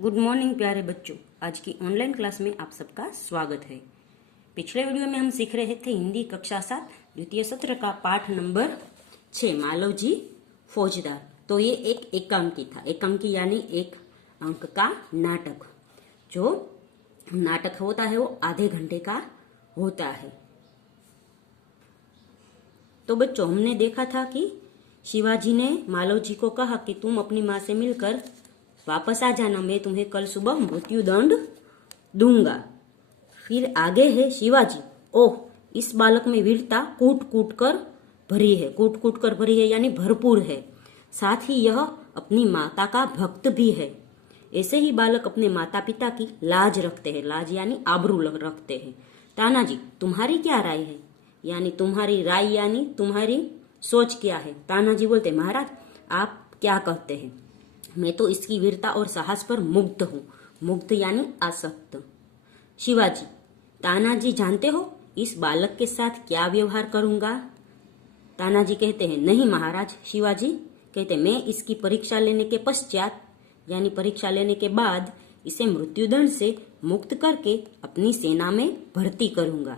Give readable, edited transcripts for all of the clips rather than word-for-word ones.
Good morning प्यारे बच्चों। आज की ऑनलाइन क्लास में आप सबका स्वागत है। पिछले वीडियो में हम सीख रहे थे हिंदी कक्षा 7 द्वितीय सत्र का पाठ नंबर 6 मालव जी फौजदार। तो ये एक एकांकी था। एकांकी यानी एक अंक का नाटक। जो नाटक होता है वो आधे घंटे का होता है। तो बच्चों, हमने देखा था कि शिवाजी ने मालव जी को कहा कि तुम अपनी माँ से मिलकर वापस आ जाना, मैं तुम्हें कल सुबह मृत्यु दंड दूंगा। फिर आगे है शिवाजी, ओह इस बालक में वीरता कूट कूट कर भरी है। कूट कूट कर भरी है यानी भरपूर है। साथ ही यह अपनी माता का भक्त भी है। ऐसे ही बालक अपने माता पिता की लाज रखते हैं। लाज यानी आबरू रखते हैं। तानाजी, तुम्हारी क्या राय है? यानी तुम्हारी राय यानी तुम्हारी सोच क्या है? तानाजी बोलते, महाराज आप क्या कहते हैं? मैं तो इसकी वीरता और साहस पर मुग्ध हूँ। मुग्ध यानी आसक्त। शिवाजी, तानाजी जानते हो इस बालक के साथ क्या व्यवहार करूंगा? तानाजी कहते हैं, नहीं महाराज। शिवाजी कहते, मैं इसकी परीक्षा लेने के पश्चात यानी परीक्षा लेने के बाद इसे मृत्युदंड से मुक्त करके अपनी सेना में भर्ती करूंगा।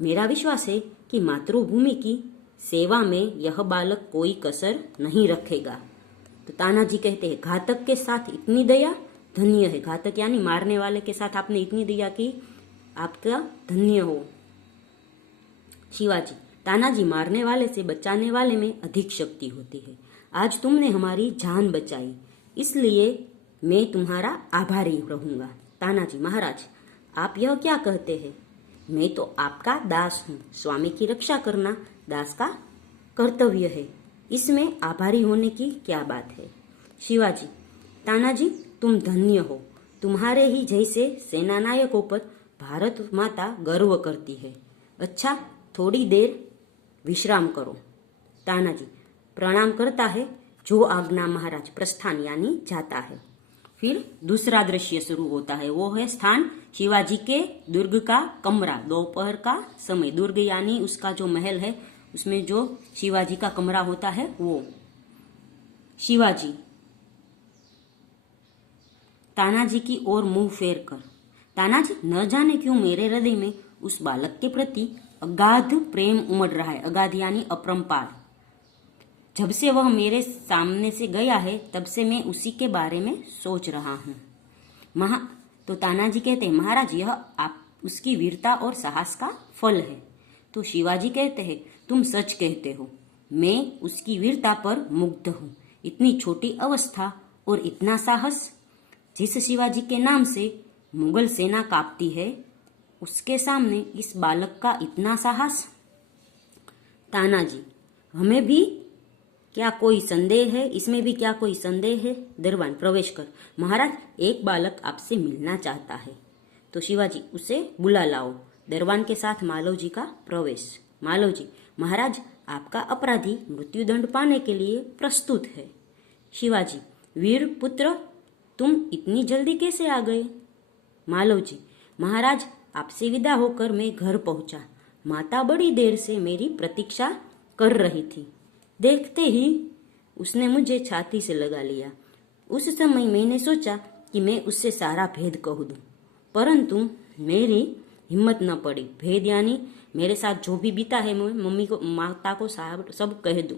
मेरा विश्वास है कि मातृभूमि की सेवा में यह बालक कोई कसर नहीं रखेगा। तो तानाजी कहते हैं, घातक के साथ इतनी दया धन्य है। घातक यानी मारने वाले के साथ आपने इतनी दया की, आपका धन्य हो। शिवाजी, तानाजी, मारने वाले से बचाने वाले में अधिक शक्ति होती है। आज तुमने हमारी जान बचाई, इसलिए मैं तुम्हारा आभारी रहूंगा। तानाजी, महाराज आप यह क्या कहते हैं? मैं तो आपका दास हूँ। स्वामी की रक्षा करना दास का कर्तव्य है। इसमें आभारी होने की क्या बात है? शिवाजी, तानाजी तुम धन्य हो। तुम्हारे ही जैसे सेनानायकों पर भारत माता गर्व करती है। अच्छा, थोड़ी देर विश्राम करो। तानाजी प्रणाम करता है। जो आज्ञा महाराज। प्रस्थान यानी जाता है। फिर दूसरा दृश्य शुरू होता है। वो है स्थान शिवाजी के दुर्ग का कमरा। दोपहर का समय। दुर्ग यानी उसका जो महल है, उसमें जो शिवाजी का कमरा होता है वो। शिवाजी तानाजी की ओर मुंह फेर कर, तानाजी न जाने क्यों मेरे हृदय में उस बालक के प्रति अगाध प्रेम उमड़ रहा है। अगाध यानी अपरंपार। जब से वह मेरे सामने से गया है तब से मैं उसी के बारे में सोच रहा हूँ। तो तानाजी कहते हैं, महाराज यह आप उसकी वीरता और साहस का फल है। तो शिवाजी कहते हैं, तुम सच कहते हो। मैं उसकी वीरता पर मुग्ध हूँ। इतनी छोटी अवस्था और इतना साहस। जिस शिवाजी के नाम से मुगल सेना कांपती है, उसके सामने इस बालक का इतना साहस। तानाजी, हमें भी क्या कोई संदेह है? इसमें भी क्या कोई संदेह है? दरबान, प्रवेश कर। महाराज एक बालक आपसे मिलना चाहता है। तो शिवाजी, उसे बुला लाओ। दरबान के साथ मालव जी का प्रवेश। मालव जी, महाराज आपका अपराधी मृत्युदंड पाने के लिए प्रस्तुत है। शिवाजी, वीर पुत्र तुम इतनी जल्दी कैसे आ गए? मालव जी, महाराज आपसे विदा होकर मैं घर पहुंचा। माता बड़ी देर से मेरी प्रतीक्षा कर रही थी। देखते ही उसने मुझे छाती से लगा लिया। उस समय मैंने सोचा कि मैं उससे सारा भेद कह दूं, परंतु मेरी हिम्मत न पड़ी। भेद यानी मेरे साथ जो भी बीता है मैं मम्मी को, माता को सब कह दूं।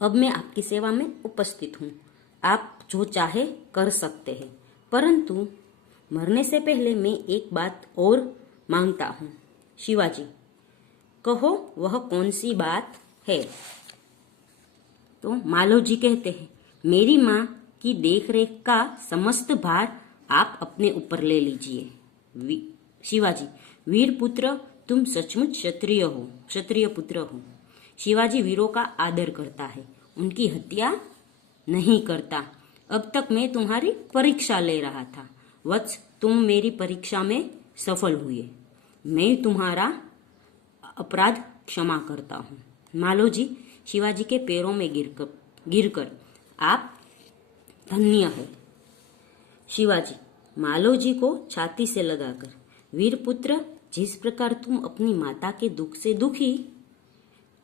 अब मैं आपकी सेवा में उपस्थित हूँ। आप जो चाहे कर सकते हैं, परंतु मरने से पहले मैं एक बात और मांगता हूँ। शिवाजी, कहो वह कौन सी बात है? तो मालव जी कहते हैं, मेरी माँ की देखरेख का समस्त भार आप अपने ऊपर ले लीजिए। शिवाजी, वीर पुत्र तुम सचमुच क्षत्रिय हो, क्षत्रिय पुत्र हो। शिवाजी वीरों का आदर करता है, उनकी हत्या नहीं करता। अब तक मैं तुम्हारी परीक्षा ले रहा था। वत्स, तुम मेरी परीक्षा में सफल हुए। मैं तुम्हारा अपराध क्षमा करता हूँ। मालव जी शिवाजी के पैरों में गिरकर आप धन्य है। शिवाजी मालव जी को छाती से लगाकर, वीर पुत्र जिस प्रकार तुम अपनी माता के दुख से दुखी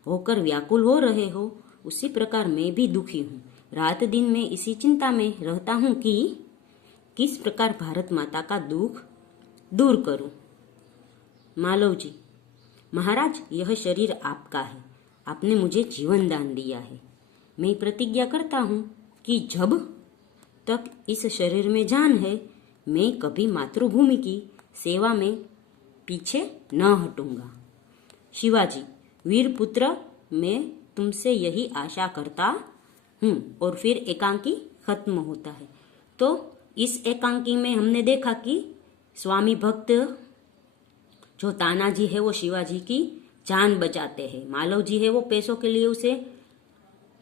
होकर व्याकुल हो रहे हो, उसी प्रकार मैं भी दुखी हूँ। रात दिन मैं इसी चिंता में रहता हूँ कि किस प्रकार भारत माता का दुख दूर करूं? मालव जी, महाराज, यह शरीर आपका है, आपने मुझे जीवन दान दिया है। मैं प्रतिज्ञा करता हूं कि जब तक इस शरीर में जान है, मैं कभी मातृभूमि की सेवा में पीछे न हटूंगा। शिवाजी, वीर पुत्र, मैं तुमसे यही आशा करता हूं। और फिर एकांकी खत्म होता है। तो इस एकांकी में हमने देखा कि स्वामी भक्त जो तानाजी है वो शिवाजी की जान बचाते हैं। मालव जी है वो पैसों के लिए उसे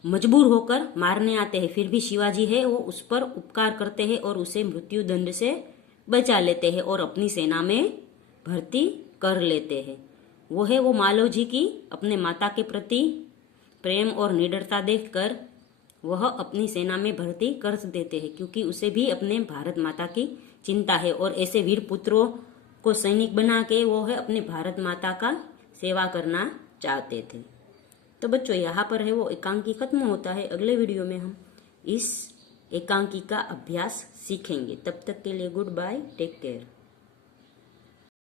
मजबूर होकर मारने आते हैं, फिर भी शिवाजी है वो उस पर उपकार करते हैं और उसे मृत्यु दंड से बचा लेते हैं और अपनी सेना में भर्ती कर लेते हैं। वो है वो मालव जी की अपने माता के प्रति प्रेम और निडरता देखकर वह अपनी सेना में भर्ती कर देते हैं, क्योंकि उसे भी अपने भारत माता की चिंता है और ऐसे वीर पुत्रों को सैनिक बना के वो है अपने भारत माता का सेवा करना चाहते थे। तो बच्चों, यहाँ पर है वो एकांकी खत्म होता है। अगले वीडियो में हम इस एकांकी का अभ्यास सीखेंगे। तब तक के लिए गुड बाय, टेक केयर।